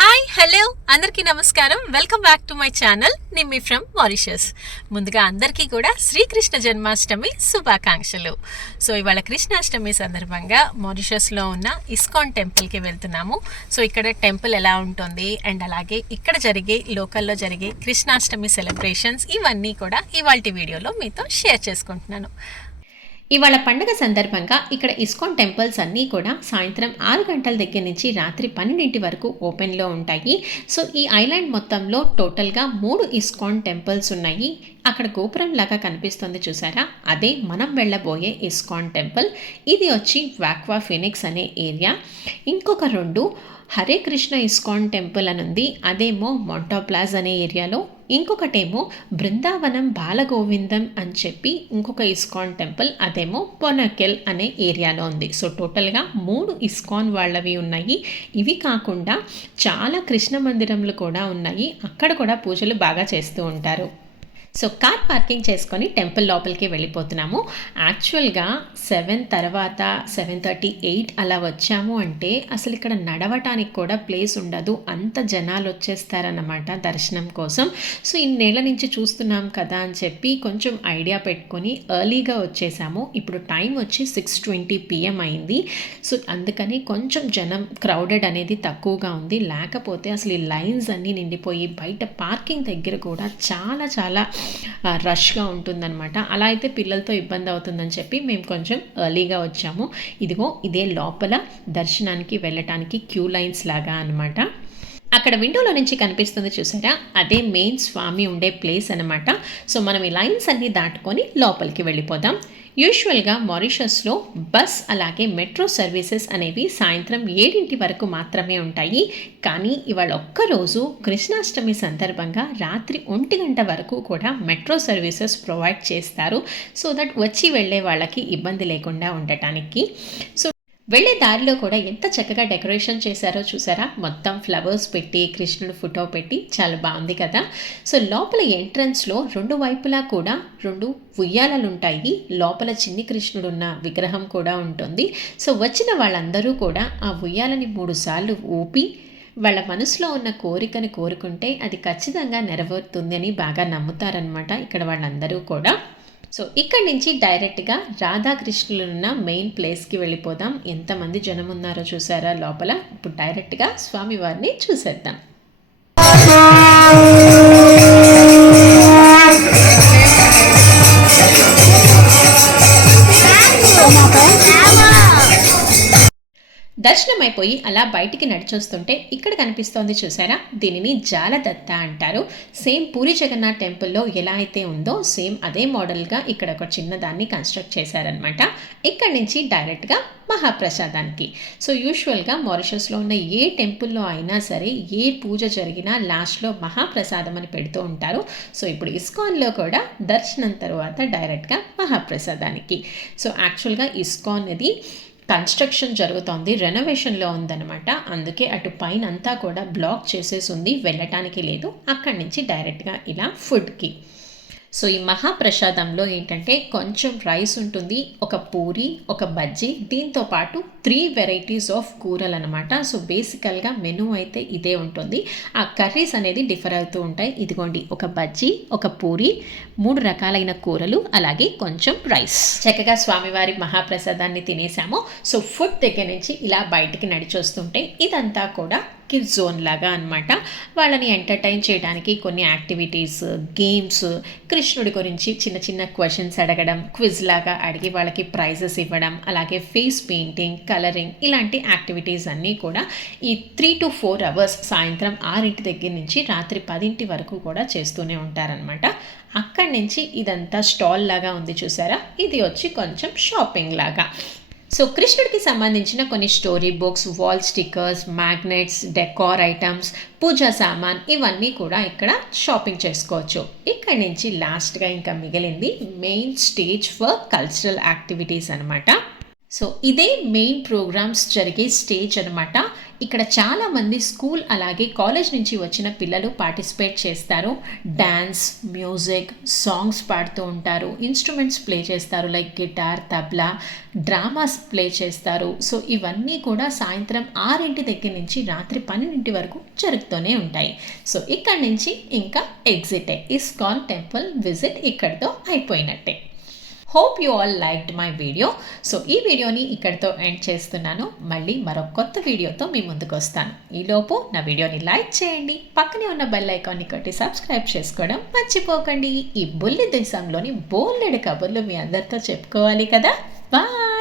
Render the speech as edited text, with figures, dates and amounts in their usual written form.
Hi hello అందరికీ నమస్కారం. Welcome back to my channel Nimmi from Mauritius. ముందుగా అందరికీ కూడా శ్రీకృష్ణ జన్మాష్టమి శుభాకాంక్షలు. సో ఇవాళ కృష్ణాష్టమి సందర్భంగా మారిషస్లో ఉన్న ఇస్కాన్ టెంపుల్కి వెళ్తున్నాము. సో ఇక్కడ టెంపుల్ ఎలా ఉంటుంది అండ్ అలాగే ఇక్కడ జరిగే లోకల్లో జరిగే కృష్ణాష్టమి సెలబ్రేషన్స్ ఇవన్నీ కూడా ఇవాల్టి వీడియోలో మీతో షేర్ చేసుకుంటున్నాను. ఇవాళ పండుగ సందర్భంగా ఇక్కడ ఇస్కాన్ టెంపుల్స్ అన్నీ కూడా సాయంత్రం 6 గంటల దగ్గర నుంచి రాత్రి 12 వరకు ఓపెన్లో ఉంటాయి. సో ఈ ఐలాండ్ మొత్తంలో టోటల్గా 3 ఇస్కాన్ టెంపుల్స్ ఉన్నాయి. అక్కడ గోపురం లాగా కనిపిస్తుంది చూసారా, అదే మనం వెళ్ళబోయే ఇస్కాన్ టెంపుల్. ఇది వచ్చి వాక్వా ఫినిక్స్ అనే ఏరియా. ఇంకొక 2 హరే కృష్ణ ఇస్కాన్ టెంపుల్ అని ఉంది, అదేమో మొంటాప్లాజ్ అనే ఏరియాలో. ఇంకొకటేమో బృందావనం బాలగోవిందం అని చెప్పి ఇంకొక ఇస్కాన్ టెంపుల్, అదేమో పొనకెల్ అనే ఏరియాలో ఉంది. సో టోటల్గా 3 ఇస్కాన్ వాళ్ళవి ఉన్నాయి. ఇవి కాకుండా చాలా కృష్ణ మందిరములు కూడా ఉన్నాయి, అక్కడ కూడా పూజలు బాగా చేస్తూ ఉంటారు. సో కార్ పార్కింగ్ చేసుకొని టెంపుల్ లోపలికి వెళ్ళిపోతున్నాము. యాక్చువల్గా 7 తర్వాత 7:30, 8 అలా వచ్చాము అంటే అసలు ఇక్కడ నడవటానికి కూడా ప్లేస్ ఉండదు, అంత జనాలు వచ్చేస్తారన్నమాట దర్శనం కోసం. సో ఇన్నేళ్ల నుంచి చూస్తున్నాం కదా అని చెప్పి కొంచెం ఐడియా పెట్టుకొని ఎర్లీగా వచ్చేసాము. ఇప్పుడు టైం వచ్చి 6:20 PM అయింది. సో అందుకని కొంచెం జనం క్రౌడెడ్ అనేది తక్కువగా ఉంది, లేకపోతే అసలు ఈ లైన్స్ అన్నీ నిండిపోయి బయట పార్కింగ్ దగ్గర కూడా చాలా రష్గా ఉంటుందన్నమాట. అలా అయితే పిల్లలతో ఇబ్బంది అవుతుందని చెప్పి మేము కొంచెం ఎర్లీగా వచ్చాము. ఇదిగో ఇదే లోపల దర్శనానికి వెళ్ళటానికి క్యూ లైన్స్ లాగా అనమాట. అక్కడ విండోలో నుంచి కనిపిస్తుంది చూసారా, అదే మెయిన్ స్వామి ఉండే ప్లేస్ అనమాట. సో మనం ఈ లైన్స్ అన్నీ దాటుకొని లోపలికి వెళ్ళిపోదాం. యూజువల్గా మారిషస్లో బస్ అలాగే మెట్రో సర్వీసెస్ అనేవి సాయంత్రం 7 వరకు మాత్రమే ఉంటాయి. కానీ ఇవాళ ఒక్కరోజు కృష్ణాష్టమి సందర్భంగా రాత్రి 1 గంట వరకు కూడా మెట్రో సర్వీసెస్ ప్రొవైడ్ చేస్తారు. సో దట్ వచ్చి వెళ్ళే వాళ్ళకి ఇబ్బంది లేకుండా ఉండటానికి. సో వెళ్ళే దారిలో కూడా ఎంత చక్కగా డెకరేషన్ చేశారో చూసారా, మొత్తం ఫ్లవర్స్ పెట్టి కృష్ణుడు ఫోటో పెట్టి చాలా బాగుంది కదా. సో లోపల ఎంట్రన్స్లో 2 వైపులా కూడా 2 ఉయ్యాలలు ఉంటాయి. లోపల చిన్ని కృష్ణుడు ఉన్న విగ్రహం కూడా ఉంటుంది. సో వచ్చిన వాళ్ళందరూ కూడా ఆ ఉయ్యాలని 3 సార్లు ఊపి వాళ్ళ మనసులో ఉన్న కోరికను కోరుకుంటే అది ఖచ్చితంగా నెరవేరుతుంది అని బాగా నమ్ముతారనమాట ఇక్కడ వాళ్ళందరూ కూడా. సో ఇక్కడి నుంచి డైరెక్ట్గా రాధాకృష్ణులున్న మెయిన్ ప్లేస్కి వెళ్ళిపోదాం. ఎంతమంది జనం ఉన్నారో చూసారా లోపల. ఇప్పుడు డైరెక్ట్గా స్వామివారిని చూసేద్దాం. దర్శనం అయిపోయి అలా బయటికి నడిచొస్తుంటే ఇక్కడ కనిపిస్తోంది చూసారా, దీనిని జాలదత్త అంటారు. సేమ్ పూరి జగన్నాథ్ టెంపుల్లో ఎలా అయితే ఉందో సేమ్ అదే మోడల్గా ఇక్కడ ఒక చిన్నదాన్ని కన్స్ట్రక్ట్ చేశారనమాట. ఇక్కడి నుంచి డైరెక్ట్గా మహాప్రసాదానికి. సో యూజువల్గా మారిషస్లో ఉన్న ఏ టెంపుల్లో అయినా సరే ఏ పూజ జరిగినా లాస్ట్లో మహాప్రసాదం అని పెడుతూ ఉంటారు. సో ఇప్పుడు ఇస్కాన్లో కూడా దర్శనం తర్వాత డైరెక్ట్గా మహాప్రసాదానికి. సో యాక్చువల్గా ఇస్కాన్ అది కన్స్ట్రక్షన్ జరుగుతోంది, రెనోవేషన్లో ఉందన్నమాట. అందుకే అటు పైన అంతా కూడా బ్లాక్ చేసేసి ఉంది, వెళ్ళటానికి లేదు. అక్కడి నుంచి డైరెక్ట్గా ఇలా ఫుడ్కి. సో ఈ మహాప్రసాదంలో ఏంటంటే కొంచెం రైస్ ఉంటుంది, ఒక పూరి, ఒక బజ్జీ, దీంతో పాటు 3 వెరైటీస్ ఆఫ్ కూరలు అనమాట. సో బేసికల్గా మెనూ అయితే ఇదే ఉంటుంది. ఆ కర్రీస్ అనేది డిఫర్ అవుతూ ఉంటాయి. ఇదిగోండి ఒక బజ్జీ, ఒక పూరి, 3 రకాలైన కూరలు, అలాగే కొంచెం రైస్. చక్కగా స్వామివారి మహాప్రసాదాన్ని తినేసాము. సో ఫుడ్ దగ్గర నుంచి ఇలా బయటికి నడిచొస్తుంటే ఇదంతా కూడా కిడ్స్ జోన్ లాగా అనమాట. వాళ్ళని ఎంటర్టైన్ చేయడానికి కొన్ని యాక్టివిటీస్, గేమ్స్, కృష్ణుడి గురించి చిన్న చిన్న క్వశ్చన్స్ అడగడం, క్విజ్ లాగా అడిగి వాళ్ళకి ప్రైజెస్ ఇవ్వడం, అలాగే ఫేస్ పెయింటింగ్, కలరింగ్, ఇలాంటి యాక్టివిటీస్ అన్నీ కూడా ఈ 3 to 4 అవర్స్ సాయంత్రం 6 దగ్గర నుంచి రాత్రి 10 వరకు కూడా చేస్తూనే ఉంటారనమాట. అక్కడి నుంచి ఇదంతా స్టాల్ లాగా ఉంది చూసారా, ఇది వచ్చి కొంచెం షాపింగ్ లాగా. సో కృష్ణుడికి సంబంధించిన కొన్ని story books, wall stickers, magnets, decor items, పూజా సామాన్, ఇవన్నీ కూడా ఇక్కడ షాపింగ్ చేసుకోవచ్చు. ఇక్కడి నుంచి లాస్ట్గా ఇంకా మిగిలింది main stage for cultural activities అనమాట. సో ఇదే మెయిన్ ప్రోగ్రామ్స్ జరిగే స్టేజ్ అనమాట. ఇక్కడ చాలామంది స్కూల్ అలాగే కాలేజ్ నుంచి వచ్చిన పిల్లలు పార్టిసిపేట్ చేస్తారు. డ్యాన్స్, మ్యూజిక్, సాంగ్స్ పాడుతూ ఉంటారు, ఇన్స్ట్రుమెంట్స్ ప్లే చేస్తారు like guitar, tabla, dramas play చేస్తారు. సో ఇవన్నీ కూడా సాయంత్రం 6 దగ్గర నుంచి రాత్రి 12 వరకు జరుగుతూనే ఉంటాయి. సో ఇక్కడి నుంచి ఇంకా ఎగ్జిటే. ఇస్కాన్ టెంపుల్ విజిట్ ఇక్కడితో అయిపోయినట్టే. Hope you all liked my video. So ఈ వీడియోని ఇక్కడితో ఎండ్ చేస్తున్నాను. మళ్ళీ మరొక కొత్త వీడియోతో మీ ముందుకు వస్తాను. ఈలోపు నా వీడియోని లైక్ చేయండి, పక్కనే ఉన్న బెల్ ఐకాన్ని కొట్టి సబ్స్క్రైబ్ చేసుకోవడం మర్చిపోకండి. ఈ బుల్లి దేశంలోని బోలెడు కబుర్లు మీ అందరితో చెప్పుకోవాలి కదా. బాయ్.